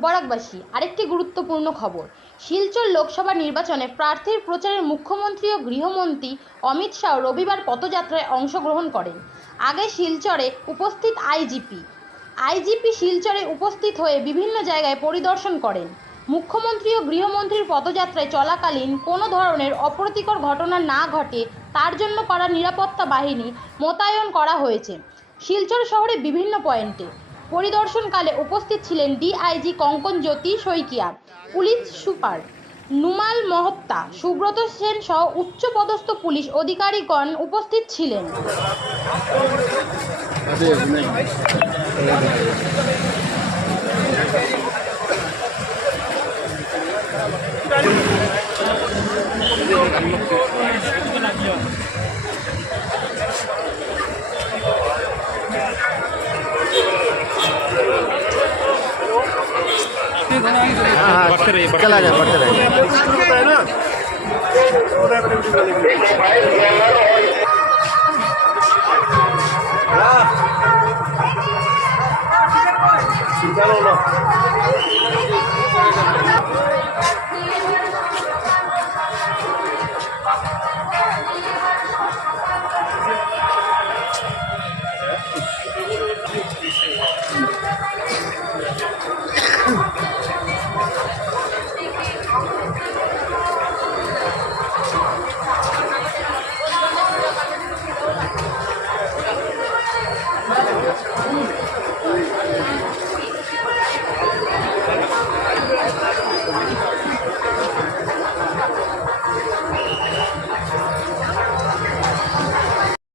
বরাকবাসী, আরেকটি গুরুত্বপূর্ণ খবর। শিলচর লোকসভা নির্বাচনে প্রার্থীর প্রচারে মুখ্যমন্ত্রী ও গৃহমন্ত্রী অমিত শাহ রবিবার পথযাত্রায় অংশগ্রহণ করেন। আগে শিলচরে উপস্থিত আইজিপি। আইজিপি শিলচরে উপস্থিত হয়ে বিভিন্ন জায়গায় পরিদর্শন করেন। মুখ্যমন্ত্রী ও গৃহমন্ত্রীর পদযাত্রায় চলাকালীন কোনো ধরনের অপ্রীতিকর ঘটনা না ঘটে তার জন্য করা নিরাপত্তা বাহিনী মোতায়েন করা হয়েছে। শিলচর শহরে বিভিন্ন পয়েন্টে পরিদর্শনকালে উপস্থিত ছিলেন DIG Kankan Jyoti Saikia, police super Numal Mahatta, Subrata Sen সহ উচ্চপদস্থ পুলিশ অধিকারীগণ উপস্থিত ছিলেন। Escalada, escalada. Ah. Sí, no, no.